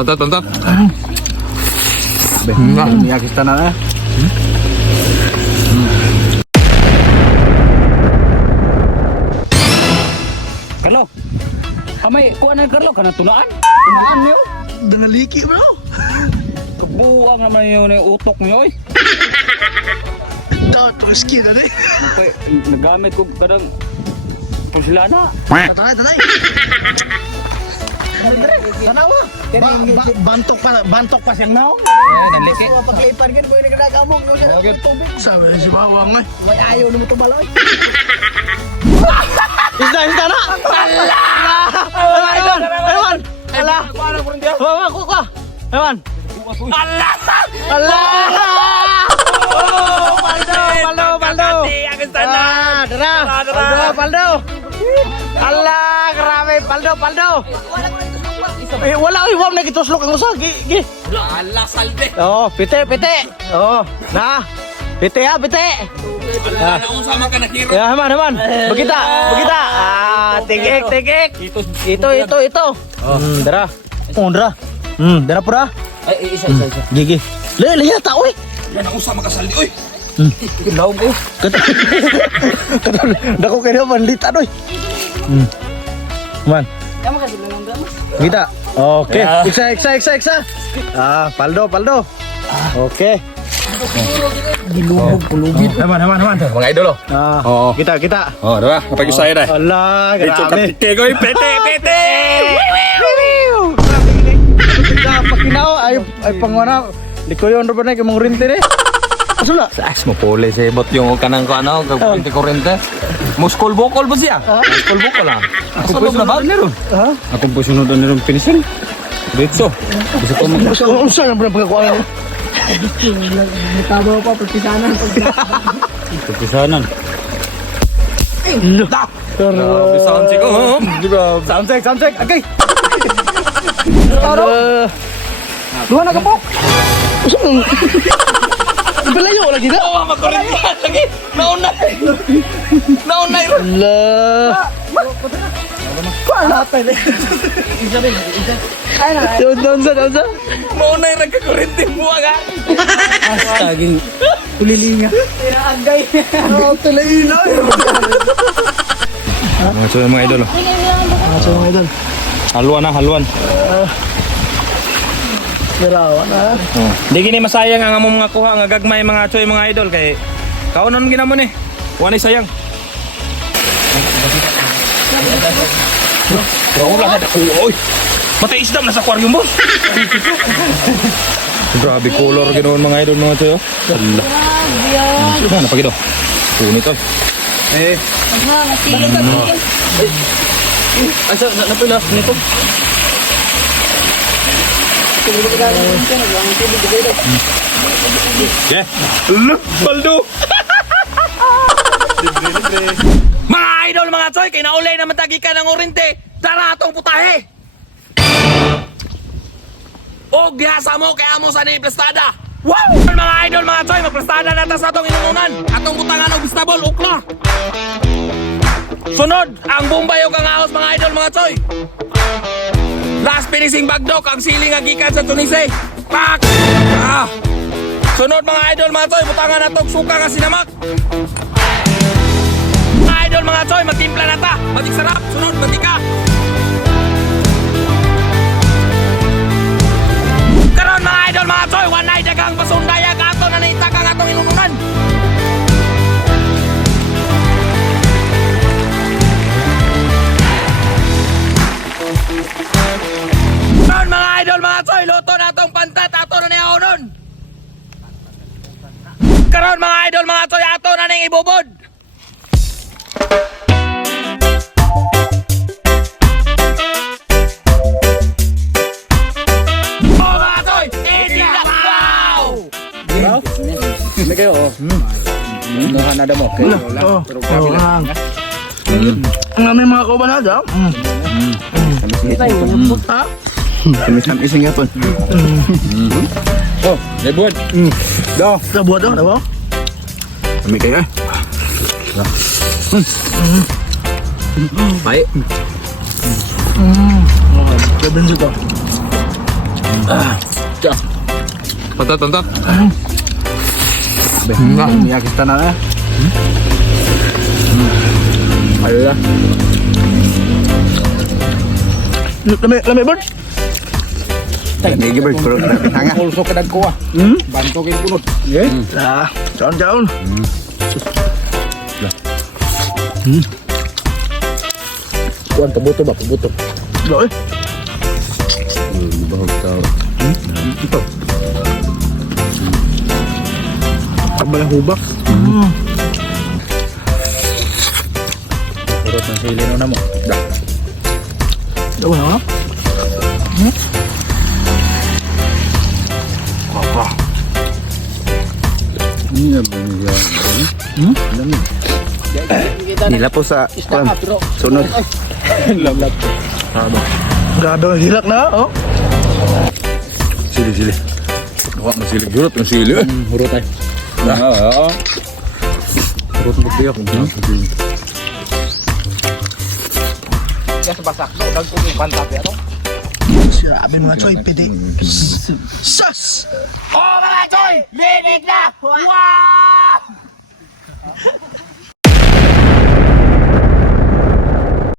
Pantat, pantat. Niya kita na eh. Carlo. Amay kuha na Carlo kana tunaan. Tunaan niyo. Dangaliki bro. Kebuang naman yung utok niyo oy. Dapat risky na eh. Okay, nagamit ko kadang pusilana. Tatay. Tanawa. Bantok pa siyang naong. Naliki. Paglipan kan ko yung nagkagamong ko siya tubig. Sabi si Bawang eh. May ayaw na mo tumaloy. Isda na! Ewan! Ala! Bawa ko ka! Ewan! Allah! Oh! Paldo! Paldo! Allah! Grabe! Paldo! Eh, wala ko iwam na gituslok ang usa. Gi! Allah, salve. Oh, pite! Oh, na! Pite ha, pite! Allah, naunsa man ka nakiro. Ya, haman. Begita. Tegek. Ito. Dara. Dara. Dara pura. Ay, isa. Gigi. Lihat tak, oi. Yan naunsa man ka saldi, oy. Laom ko. Dako kaya bandita, oi. Man. Kamu kasih bilang drama. Kita. Oke. Iksa. Paldo. Oke. Dilubog. Haman. Mga idol, oh. Oo. Kita. Oh, diba? Kapag saya dah. Allah, grabe. Pete, koy, pete. Pakinaw ay pangwana. Di ko yon ba na kay mong rente ni. Asula. As mo pole sa ibot yung kanang ko ano, kurente. Muskol bokol ba siya? Muskol bokol lang. Ako po sunod na ron. Ha? Ako po sunod na ron pinisil. Dito. Bisa ko mag Unsa na pagkakuan? Nagtabaw pa pagpisanan. Pisanan. Grabe sound check oh. Sound check. Okay. Taro. Luha na kapok. Belayo lagi dah. Oh, magkurente lagi. Naunay. Allah. Natin eh. Ay na. Doon. Maunay ra ka kurente buwag ha. Astaging. Ulilinya. Tinaagay. Oh, talaina. Mga idol. Mga idol. Haluan. Dalawa na. Di gini masayang ang among mga kuha nga gagmay mga choy mga idol kay kaunon ginamon eh. Wala sayang. Wala na oy. Matay isdam na sa aquarium boss. Grabe color ginoon mga idol mga choy. Allah. Ano pa gito? Punit to. Asa na pala nito. Yeah. Baldo. Mga idol mga choy kay naulay na matagikan ng orinte. Tara atong putahe. O gihasa mo kay amo sa prestada. Wow! Mga idol mga choy magprestada na ta sa atong inununan. Atong butangan og bistabol ukla. Sunod ang Bombay o Kangaos mga idol mga choy. Last finishing bagdok ang siling nga gikan sa Tunise. Pak! Sunod mga idol mga choy butangan natok suka nga sinamak. Mga idol mga choy magtimpla na ta. Matik sarap. Sunod matika. Karon mga idol mga choy wanay dagang pasundaya ka ato na naitakang atong inununan. Karon mga idol mga choy luto na atong pantat ato na niaunon. Karon mga idol mga choy ato na ning ibubod. Oh mga choy, eating na wow! Hindi kayo oh. Nuha na damo kay wala. Pero grabe lang. Ang aming mga kabanada. Ha? Tamis nga po. Oh, lebod. Nabuhat daw, diba? Kami kayo. Baik. Gabi nito. Pantat. Iya kita na. Ayun. Lami bird. Hindi gibert pero tanga. Pulso ka dagko ah. Banto kay punot. Jaon. Kuan pabuto ba? Pabuto. Loy. Bahog tao. Ito. Tambay hubak. Purot ng sili na mo. Daw na. Ini apa ni ya? Dami. Nila po sa sunod. Lamlat. Grabe ang hilak na, oh. Sili. Wak na sili. Gurot ng sili. Hurot ay. Oo. Hurot mo biyak. Kaya sa basak, dagko yung pantapi, ano? Grabe mga choy, pwede. Sus! Oh mga choy! Limit